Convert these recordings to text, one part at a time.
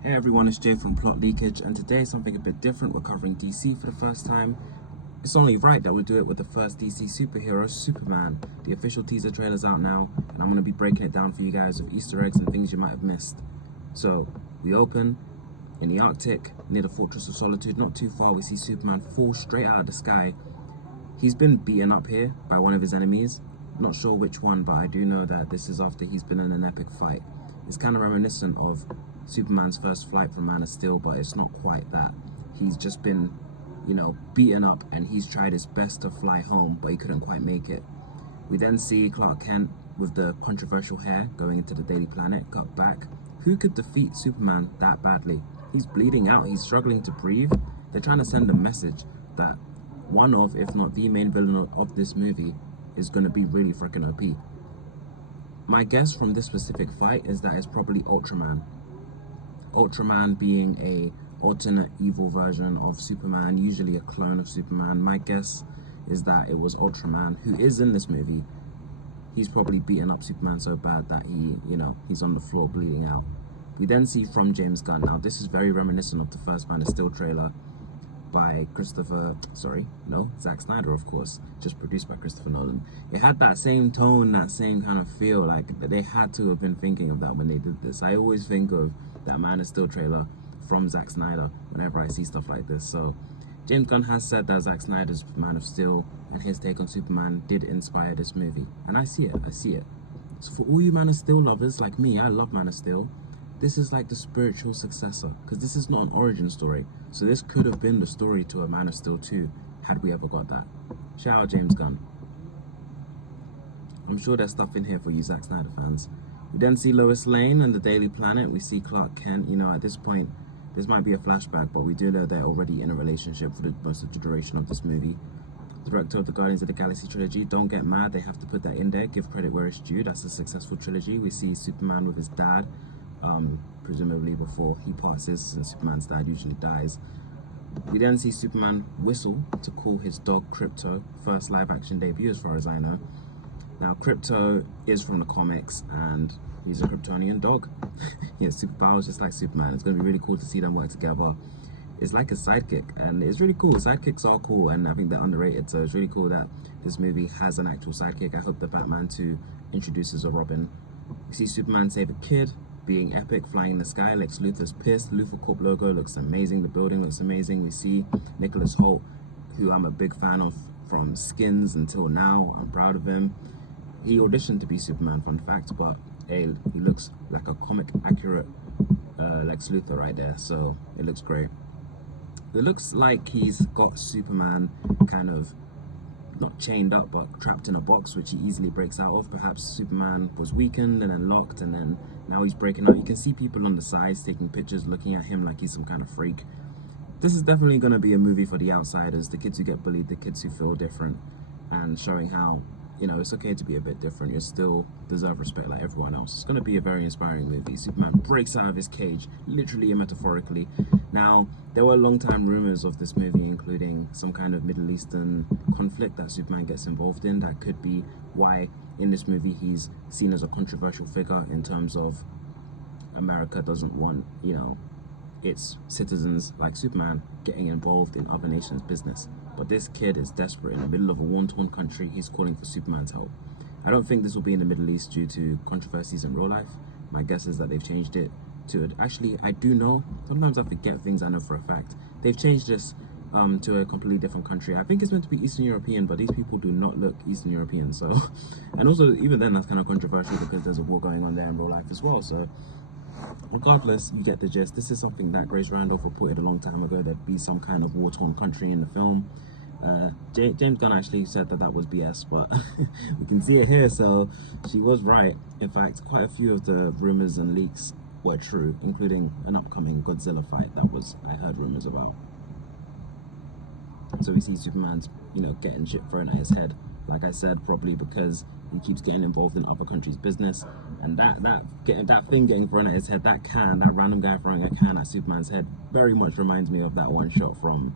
Hey everyone, it's Jay from Plot Leakage, and today something a bit different. We're covering DC for the first time. It's only right that we do it with the first DC superhero, Superman. The official teaser trailer's out now, and I'm going to be breaking it down for you guys with Easter eggs and things you might have missed. So, we open in the Arctic, near the Fortress of Solitude. Not too far, we see Superman fall straight out of the sky. He's been beaten up here by one of his enemies. Not sure which one, but I do know that this is after he's been in an epic fight. It's kind of reminiscent of Superman's first flight from Man of Steel, but it's not quite that. He's just been, beaten up, and he's tried his best to fly home, but he couldn't quite make it. We then see Clark Kent with the controversial hair going into the Daily Planet, cut back. Who could defeat Superman that badly? He's bleeding out, he's struggling to breathe. They're trying to send a message that one of, if not the main villain of this movie, is going to be really freaking OP. My guess from this specific fight is that it's probably Ultraman. Ultraman being a alternate evil version of Superman, usually a clone of Superman. My guess is that it was Ultraman, who is in this movie. He's probably beaten up Superman so bad that he's on the floor bleeding out. We then see from James Gunn. Now, this is very reminiscent of the first Man of Steel trailer by Zack Snyder, of course, just produced by Christopher Nolan. It had that same tone, that same kind of feel, like they had to have been thinking of that when they did this. I always think of that Man of Steel trailer from Zack Snyder whenever I see stuff like this. So James Gunn has said that Zack Snyder's Man of Steel and his take on Superman did inspire this movie, and I see it. So for all you Man of Steel lovers like me, I love Man of Steel. This is like the spiritual successor, because this is not an origin story. So this could have been the story to a Man of Steel 2, had we ever got that. Shout out James Gunn. I'm sure there's stuff in here for you Zack Snyder fans. We then see Lois Lane and the Daily Planet. We see Clark Kent. At this point, this might be a flashback, but we do know they're already in a relationship for most of the duration of this movie. The director of the Guardians of the Galaxy trilogy, don't get mad, they have to put that in there, give credit where it's due. That's a successful trilogy. We see Superman with his dad, presumably before he passes, since Superman's dad usually dies. We then see Superman whistle to call his dog Krypto, first live action debut as far as I know. Now, Krypto is from the comics, and he's a Kryptonian dog. He has superpowers just like Superman. It's going to be really cool to see them work together. It's like a sidekick, and it's really cool. Sidekicks are cool, and I think they're underrated, so it's really cool that this movie has an actual sidekick. I hope the Batman 2 introduces a Robin. We see Superman save a kid, being epic, flying in the sky. Lex Luthor's pissed. Luthor Corp logo looks amazing. The building looks amazing. We see Nicholas Hoult, who I'm a big fan of from Skins until now. I'm proud of him. He auditioned to be Superman, fun fact, but hey, he looks like a comic accurate Lex Luthor right there, so it looks great. It looks like he's got Superman kind of not chained up, but trapped in a box, which he easily breaks out of. Perhaps Superman was weakened and then locked, and then now he's breaking out. You can see people on the sides taking pictures, looking at him like he's some kind of freak. This is definitely going to be a movie for the outsiders, the kids who get bullied, the kids who feel different, and showing how, it's okay to be a bit different. You still deserve respect like everyone else. It's going to be a very inspiring movie. Superman breaks out of his cage, literally and metaphorically. Now, there were long-time rumors of this movie, including some kind of Middle Eastern conflict that Superman gets involved in. That could be why in this movie he's seen as a controversial figure in terms of America doesn't want, its citizens like Superman getting involved in other nations' business. But this kid is desperate. In the middle of a war-torn country, he's calling for Superman's help. I don't think this will be in the Middle East due to controversies in real life. My guess is that they've changed it to actually, I do know, sometimes I forget things I know for a fact. They've changed this to a completely different country. I think it's meant to be Eastern European, but these people do not look Eastern European, so and also even then that's kind of controversial because there's a war going on there in real life as well. So regardless, you get the gist. This is something that Grace Randolph reported a long time ago, there'd be some kind of war-torn country in the film. James Gunn actually said that was BS, but we can see it here, so she was right. In fact, quite a few of the rumors and leaks were true, including an upcoming Godzilla fight that I heard rumors about. So we see Superman's, getting shit thrown at his head. Like I said, probably because he keeps getting involved in other countries' business, and that thing getting thrown at his head, that random guy throwing a can at Superman's head, very much reminds me of that one shot from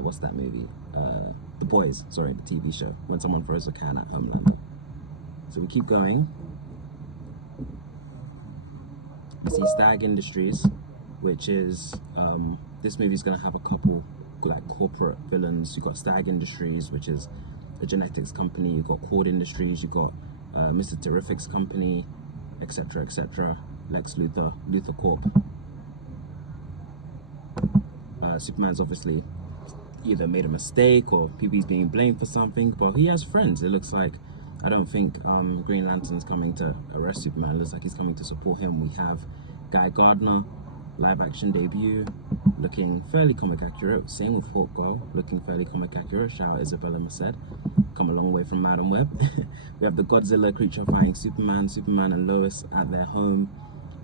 what's that movie? The Boys, the TV show, when someone throws a can at Homelander. So we keep going. You see Stag Industries, which is this movie's gonna have a couple like corporate villains. You got Stag Industries, which is a genetics company. You got Cord Industries. You got Mr. Terrific's company, etc., etc. Lex Luthor, Luthor Corp. Superman's obviously either made a mistake or he's being blamed for something, but he has friends. It looks like, I don't think Green Lantern's coming to arrest Superman. It looks like he's coming to support him. We have Guy Gardner, live action debut, looking fairly comic accurate. Same with Hawk Girl, looking fairly comic accurate. Shout out Isabella Merced, come a long way from Madam Web. We have the Godzilla creature fighting Superman. Superman and Lois at their home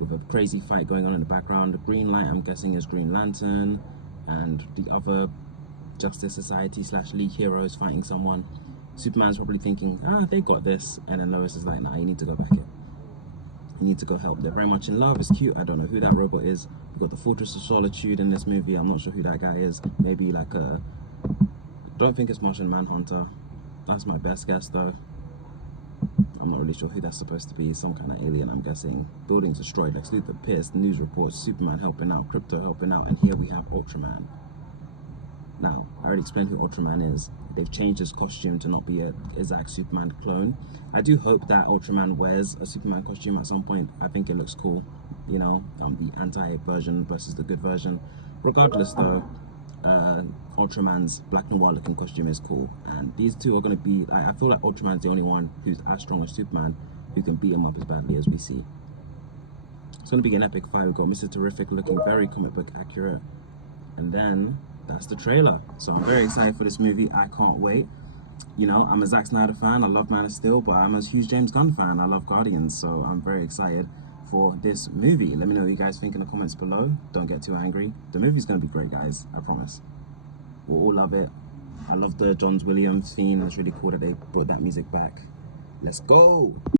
with a crazy fight going on in the background. The green light, I'm guessing, is Green Lantern, and the other Justice Society / League heroes fighting someone. Superman's probably thinking, they got this, and then Lois is like, nah, you need to go back in. You need to go help. They're very much in love. It's cute. I don't know who that robot is. We've got the Fortress of Solitude in this movie. I'm not sure who that guy is. Maybe like a... don't think it's Martian Manhunter. That's my best guess though. I'm not really sure who that's supposed to be. Some kind of alien, I'm guessing. Buildings destroyed. Lex Luthor pissed. News reports. Superman helping out. Krypto helping out. And here we have Ultraman. Now, I already explained who Ultraman is. They've changed his costume to not be an exact Superman clone. I do hope that Ultraman wears a Superman costume at some point. I think it looks cool, you know, the anti-version versus the good version. Regardless though, Ultraman's black noir looking costume is cool. And these two are going to be, I feel like Ultraman's the only one who's as strong as Superman who can beat him up as badly as we see. It's going to be an epic fight. We've got Mr. Terrific looking very comic book accurate. And then that's the trailer. So I'm very excited for this movie. I can't wait. You know, I'm a Zack Snyder fan. I love Man of Steel, but I'm a huge James Gunn fan. I love Guardians, so I'm very excited for this movie. Let me know what you guys think in the comments below. Don't get too angry. The movie's gonna be great, guys. I promise. We'll all love it. I love the John Williams theme. It's really cool that they brought that music back. Let's go.